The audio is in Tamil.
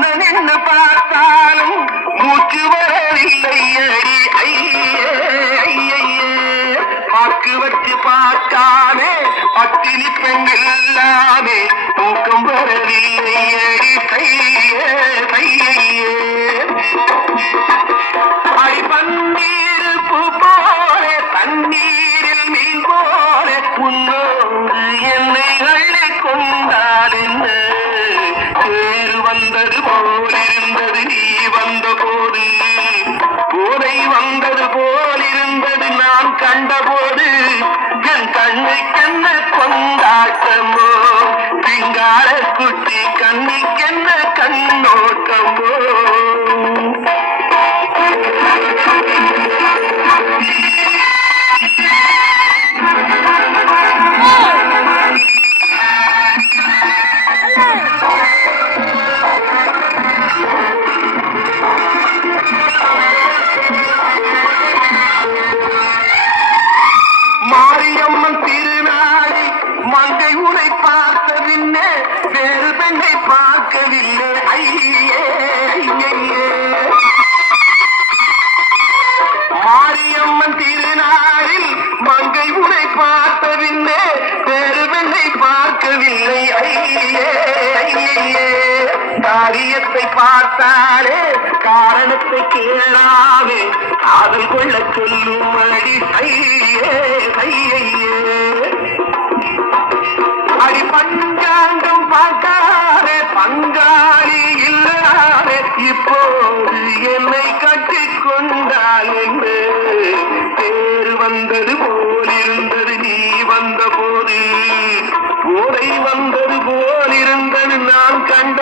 என்ன நின்று பார்த்தாலும் மூச்சு வரவில்லை. பாக்கு வச்சு பார்த்தாலே பத்தினி பெண்கள் எல்லாமே தூக்கம் வரவில்லை. அடி தையே அடி பன்னீரில் பூ போல தண்ணீரில் மீன் போல உன்னோடு வந்தது போலிருந்தது நீ வந்த போது. போதை வந்தது போலிருந்தது நான் கண்டபோது என் கண்ணுக்கென்ன கொண்டாட்டமோ? திங்கார குட்டி கண்ணிக்கென்ன கண்ணோட்டமோ? பார்த்த பின்னே பார்க்கவில்லை. ஐயே காரியத்தை பார்த்தாலே காரணத்தை கேளாமே காதல் கொள்ள சொல்லும் அடி ஐயே ஐயே. அடி பஞ்சாங்கம் பார்க்காதே பங்காளி இல்லாதே இப்போது என்னை கட்டி கொண்டால் என்ன? பேர் வந்தது போலிருந்தது வந்த போது போதை வந்தது போலிருந்தது நான் கண்ட